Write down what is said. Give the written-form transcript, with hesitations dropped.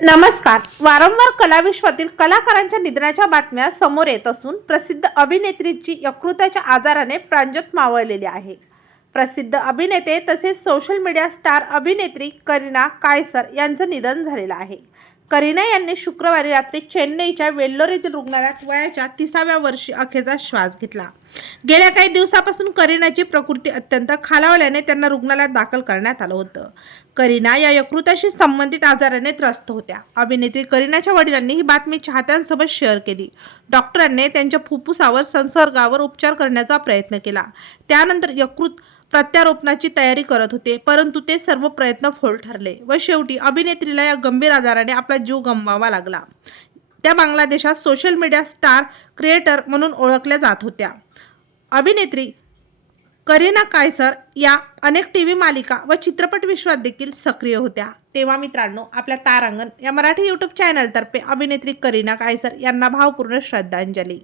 नमस्कार. वारंवार कलाविश्वातील कलाकारांच्या निधनाच्या बातम्या समोर येत असून प्रसिद्ध अभिनेत्रीची यकृताच्या आजाराने प्राणज्योत मावळलेली आहे. प्रसिद्ध अभिनेते तसेच सोशल मीडिया स्टार अभिनेत्री करीना कायसर यांचं निधन झालेलं आहे. करीना यांनी शुक्रवारी रात्री चेन्नईच्या वेल्लोर येथील रुग्णालयात वयाच्या 30व्या वर्षी अखेरचा श्वास घेतला. गेल्या काही दिवसापासून करीनाची प्रकृती अत्यंत खालावल्याने त्यांना रुग्णालयात दाखल करण्यात आलं होतं. करीना या यकृताशी संबंधित आजाराने त्रस्त होत्या. अभिनेत्री करीनाच्या वडिलांनी ही बातमी चाहत्यांसोबत शेअर केली. डॉक्टरांनी त्यांच्या फुफ्फुसावर संसर्गावर उपचार करण्याचा प्रयत्न केला. त्यानंतर यकृत प्रत्यारोपणाची तयारी करत होते, परंतु ते सर्व प्रयत्न फोल ठरले व शेवटी अभिनेत्रीला या गंभीर आजाराने आपला जीव गमवावा लागला. त्या बांगलादेशात सोशल मीडिया स्टार क्रिएटर म्हणून ओळखल्या जात होत्या. अभिनेत्री करीना कायसर या अनेक टीव्ही मालिका व चित्रपट विश्वात देखील सक्रिय होत्या. तेव्हा मित्रांनो, आपल्या तारांगण या मराठी यूट्यूब चॅनलतर्फे अभिनेत्री करीना कायसर यांना भावपूर्ण श्रद्धांजली.